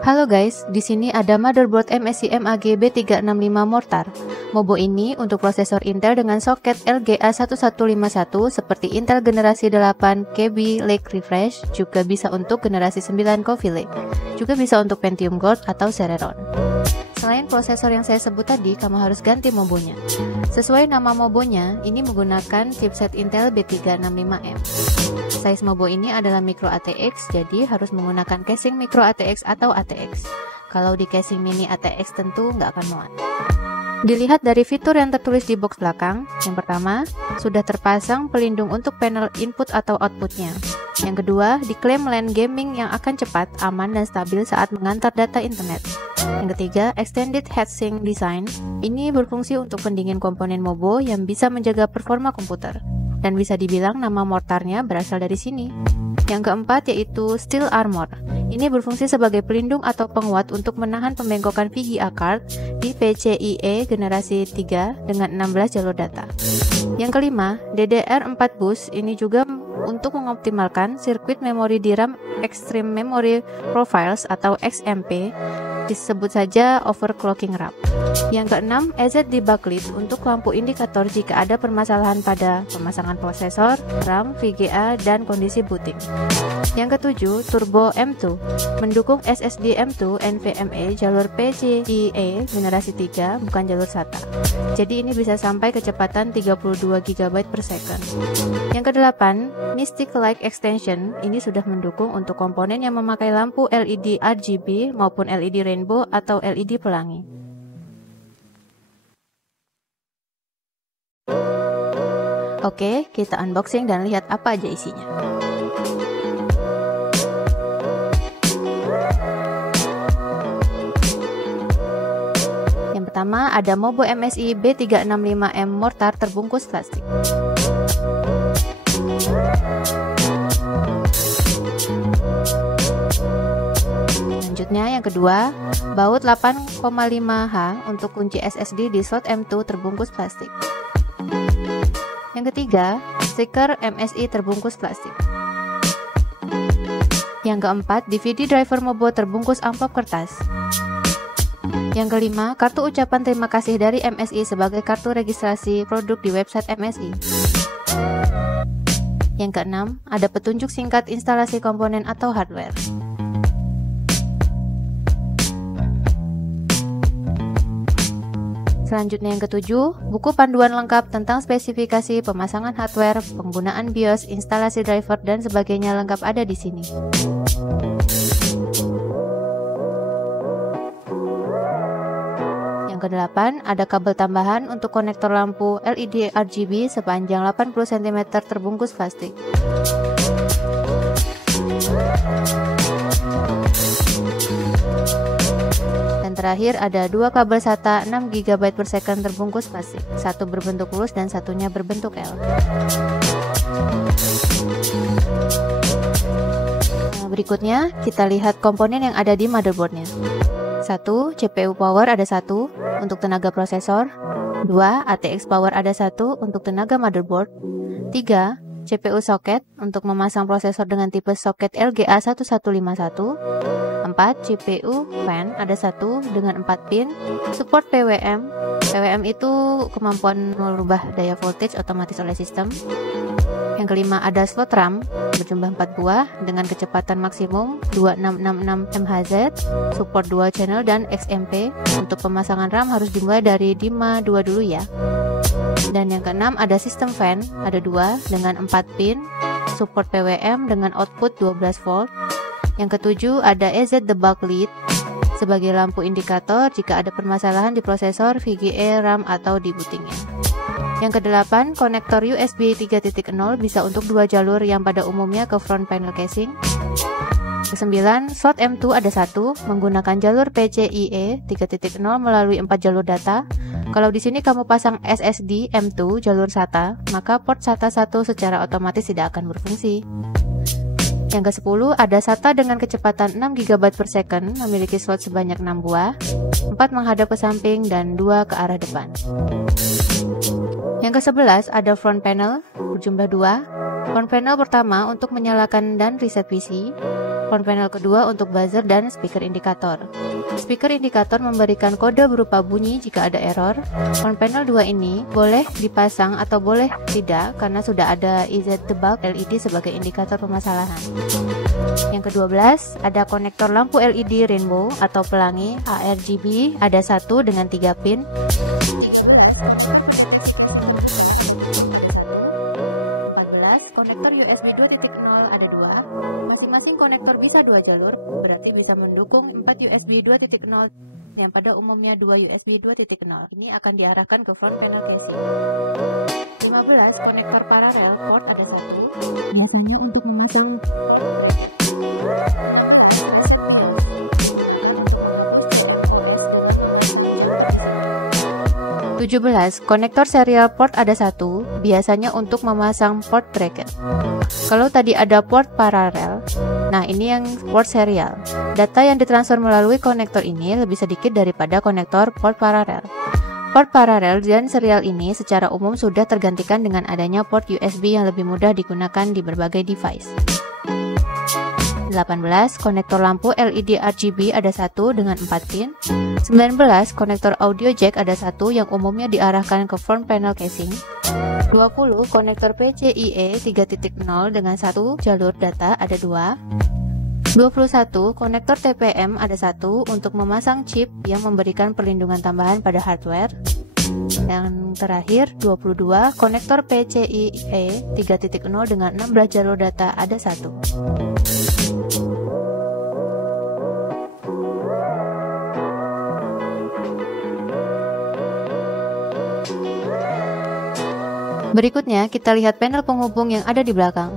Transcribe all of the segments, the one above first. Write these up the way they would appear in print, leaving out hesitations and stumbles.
Halo guys, di sini ada motherboard MSI MAG B365 Mortar. Mobo ini untuk prosesor Intel dengan soket LGA 1151 seperti Intel generasi 8 Kaby Lake Refresh, juga bisa untuk generasi 9 Coffee Lake, juga bisa untuk Pentium Gold atau Celeron. Selain prosesor yang saya sebut tadi, kamu harus ganti mobonya. Sesuai nama mobonya, ini menggunakan chipset Intel B365M. Size mobo ini adalah micro ATX, jadi harus menggunakan casing micro ATX atau ATX. Kalau di casing mini ATX tentu nggak akan muat. Dilihat dari fitur yang tertulis di box belakang, yang pertama, sudah terpasang pelindung untuk panel input atau outputnya. Yang kedua, diklaim LAN gaming yang akan cepat, aman, dan stabil saat mengantar data internet. Yang ketiga, Extended Heatsink Design. Ini berfungsi untuk pendingin komponen mobo yang bisa menjaga performa komputer. Dan bisa dibilang nama mortarnya berasal dari sini. Yang keempat yaitu Steel Armor. Ini berfungsi sebagai pelindung atau penguat untuk menahan pembengkokan VGA card di PCIe generasi 3 dengan 16 jalur data. Yang kelima, DDR4 Bus. Ini juga untuk mengoptimalkan sirkuit memori DRAM Extreme Memory Profiles atau XMP, disebut saja overclocking RAM. Yang keenam, EZD backlit untuk lampu indikator jika ada permasalahan pada pemasangan prosesor, RAM, VGA, dan kondisi booting. Yang ketujuh, Turbo M2 mendukung SSD M2 NVMe jalur PCIe generasi 3, bukan jalur SATA. Jadi ini bisa sampai kecepatan 32 GB per second. Yang kedelapan, Mystic Light Extension. Ini sudah mendukung untuk komponen yang memakai lampu LED RGB maupun LED rainbow atau LED pelangi. Oke, kita unboxing dan lihat apa aja isinya. Yang pertama ada Mobo MSI B365M Mortar terbungkus plastik. Selanjutnya yang kedua, baut 8,5H untuk kunci SSD di slot M2 terbungkus plastik. Yang ketiga, stiker MSI terbungkus plastik. Yang keempat, DVD driver Mobo terbungkus amplop kertas. Yang kelima, kartu ucapan terima kasih dari MSI sebagai kartu registrasi produk di website MSI. Yang keenam, ada petunjuk singkat instalasi komponen atau hardware. Selanjutnya yang ketujuh, buku panduan lengkap tentang spesifikasi pemasangan hardware, penggunaan BIOS, instalasi driver, dan sebagainya lengkap ada di sini. Yang kedelapan, ada kabel tambahan untuk konektor lampu LED RGB sepanjang 80 cm terbungkus plastik. Dan terakhir ada dua kabel SATA 6 GB per second terbungkus plastik, satu berbentuk lurus dan satunya berbentuk L. Nah, berikutnya kita lihat komponen yang ada di motherboardnya. 1. CPU power ada 1 untuk tenaga prosesor. 2. ATX power ada 1 untuk tenaga motherboard. 3. CPU socket untuk memasang prosesor dengan tipe soket LGA 1151. 4. CPU fan ada 1 dengan 4 pin. Support PWM. PWM itu kemampuan merubah daya voltage otomatis oleh sistem. Yang kelima ada slot RAM berjumlah 4 buah dengan kecepatan maksimum 2666 MHz, support dual channel dan XMP. Untuk pemasangan RAM harus dimulai dari DIMA 2 dulu ya. Dan yang keenam ada sistem fan, ada 2 dengan 4 pin, support PWM dengan output 12 volt. Yang ketujuh ada EZ the backlit sebagai lampu indikator jika ada permasalahan di prosesor, VGA, RAM, atau di bootingnya. Yang kedelapan, konektor USB 3.0 bisa untuk 2 jalur yang pada umumnya ke front panel casing. Kesembilan, slot M2 ada 1 menggunakan jalur PCIe 3.0 melalui 4 jalur data. Kalau di sini kamu pasang SSD M2 jalur SATA, maka port SATA 1 secara otomatis tidak akan berfungsi. Yang ke-10 ada SATA dengan kecepatan 6 GB per second, memiliki slot sebanyak 6 buah, 4 menghadap ke samping dan 2 ke arah depan. Yang ke-11 ada front panel berjumlah 2. Front panel pertama untuk menyalakan dan reset PC. Front panel kedua untuk buzzer dan speaker indikator. Speaker indikator memberikan kode berupa bunyi jika ada error. Front panel 2 ini boleh dipasang atau boleh tidak karena sudah ada IZ debug LED sebagai indikator permasalahan. Yang ke-12, ada konektor lampu LED rainbow atau pelangi ARGB, ada 1 dengan 3 pin. Konektor USB 2.0 ada 2. Masing-masing konektor bisa 2 jalur, berarti bisa mendukung 4 USB 2.0 yang pada umumnya 2 USB 2.0. Ini akan diarahkan ke front panel casing. 15 konektor paralel port ada 1. 17. Konektor serial port ada 1, biasanya untuk memasang port bracket. Kalau tadi ada port paralel, nah ini yang port serial. Data yang ditransfer melalui konektor ini lebih sedikit daripada konektor port paralel. Port paralel dan serial ini secara umum sudah tergantikan dengan adanya port USB yang lebih mudah digunakan di berbagai device. 18. Konektor lampu LED RGB ada 1 dengan 4 pin. 19. Konektor audio jack ada 1 yang umumnya diarahkan ke front panel casing. 20. Konektor PCIe 3.0 dengan 1 jalur data ada 2. 21. Konektor TPM ada 1 untuk memasang chip yang memberikan perlindungan tambahan pada hardware. Yang terakhir 22. Konektor PCIe 3.0 dengan 16 jalur data ada 1. Berikutnya kita lihat panel penghubung yang ada di belakang.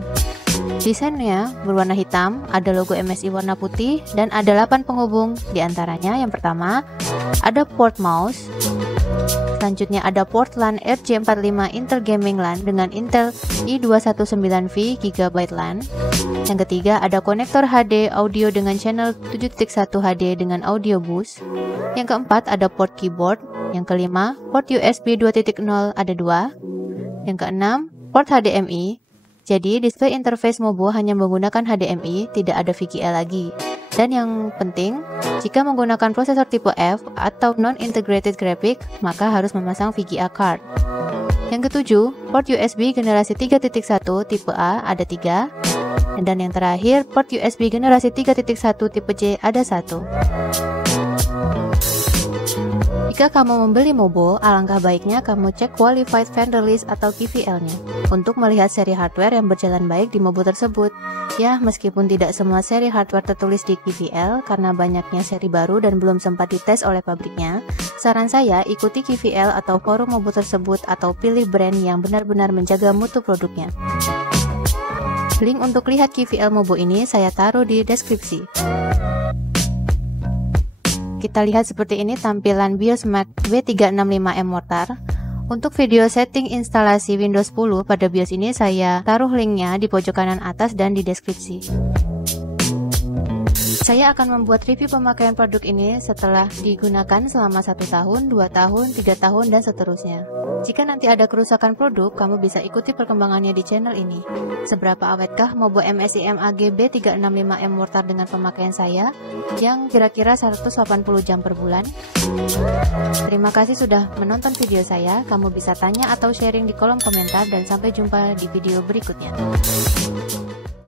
Desainnya berwarna hitam, ada logo MSI warna putih, dan ada 8 penghubung. Di antaranya yang pertama ada port mouse. Selanjutnya ada port LAN RJ45 Intel Gaming LAN dengan Intel i219V GB LAN. Yang ketiga ada konektor HD audio dengan channel 7.1 HD dengan audio bus. Yang keempat ada port keyboard. Yang kelima port USB 2.0 ada 2. Yang keenam, port HDMI. Jadi, display interface Mobo hanya menggunakan HDMI, tidak ada VGA lagi. Dan yang penting, jika menggunakan prosesor tipe F atau non-integrated graphic, maka harus memasang VGA card. Yang ketujuh, port USB generasi 3.1 tipe A ada 3. Dan yang terakhir, port USB generasi 3.1 tipe C ada 1. Jika kamu membeli Mobo, alangkah baiknya kamu cek Qualified Vendor List atau QVL-nya untuk melihat seri hardware yang berjalan baik di Mobo tersebut. Ya, meskipun tidak semua seri hardware tertulis di QVL karena banyaknya seri baru dan belum sempat dites oleh pabriknya, saran saya ikuti QVL atau forum Mobo tersebut atau pilih brand yang benar-benar menjaga mutu produknya. Link untuk lihat QVL Mobo ini saya taruh di deskripsi. Kita lihat seperti ini tampilan BIOS Mac W365M Mortar. Untuk video setting instalasi Windows 10 pada BIOS ini saya taruh linknya di pojok kanan atas dan di deskripsi. Saya akan membuat review pemakaian produk ini setelah digunakan selama 1 tahun, 2 tahun, 3 tahun, dan seterusnya. Jika nanti ada kerusakan produk, kamu bisa ikuti perkembangannya di channel ini. Seberapa awetkah Mobo MSI MAG B365M Mortar dengan pemakaian saya, yang kira-kira 180 jam per bulan? Terima kasih sudah menonton video saya. Kamu bisa tanya atau sharing di kolom komentar, dan sampai jumpa di video berikutnya.